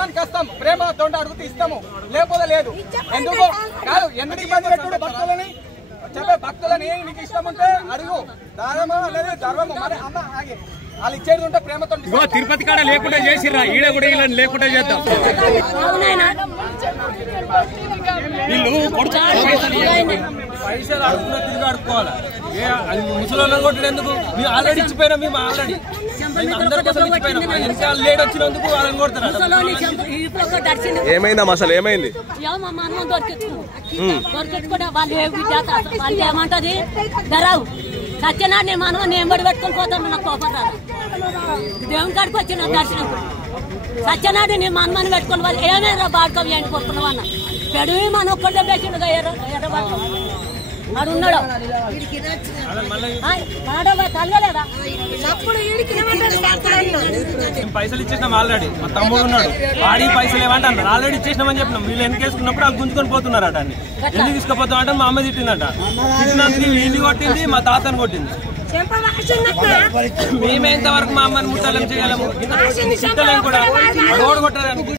ధర్మానికి వస్తాం, ప్రేమతో అడుగుతూ ఇస్తాము, లేకపోతే లేదు. ఎందుకు కాదు, ఎందుకు ఇబ్బంది పెట్టుకుంటే భక్తులని చెప్పే భక్తులని నీకు ఇష్టం ఉంటే అడుగు. ధర్మం అనేది ధర్మము. మరి అమ్మ ఆగే వాళ్ళు ఇచ్చేది ఉంటే ప్రేమతో. తిరుపతి కాడ లేకుండా చేసిర్రా, ఈడ కూడా వీళ్ళని లేకుండా చేద్దాం. పైసలు అడుగుతున్నా తిరిగి అడుక్కోవాలి. ముసలి కొట్టడం ఎందుకు? మేము ఆల్రెడీ ఇచ్చిపోయినా, మేము ఆల్రెడీ అందరి కోసం ఇచ్చిపోయినాం. ఇంకా లేట్ వచ్చినందుకు వాళ్ళని కొడతారు. ఏమైందమ్మా అసలు ఏమైంది? వాళ్ళు ఏమంటది ధరావు సత్యనారాయణ నేను మనం నేను బడి పెట్టుకొని పోతాను. నాకు కోపం రాదు. దేవుని కాడికి వచ్చిన దర్శనం సత్యనారాయణ నేను మనమని పెట్టుకుని వాళ్ళు ఏమైనా బాడుకోవి ఏంటి కొట్టుకున్నావు అన్న పెడువి మన ఒక్కడే పెట్టిండుగా ఎర్రబాటు వాడు ఉన్నాడు కలగలేదా? పైసలు ఇచ్చేసినాం ఆల్రెడీ. మా తమ్ముడు ఉన్నాడు, వాడి పైసలు ఏమంటారు ఆల్రెడీ ఇచ్చేసినామని చెప్పినాం. వీళ్ళు వెనకేసుకున్నప్పుడు వాళ్ళు గుంజుకొని పోతున్నారట. అన్ని ఎందుకు తీసుకుపోతాం అంటే మా అమ్మ తిట్టిందట. తిట్టినందుకు వీళ్ళు కొట్టింది, మా తాతను కొట్టింది. మేమేంతవరకు మా అమ్మని ముట్టాలని చేయగలము? కూడా రోడ్డు కొట్టాలని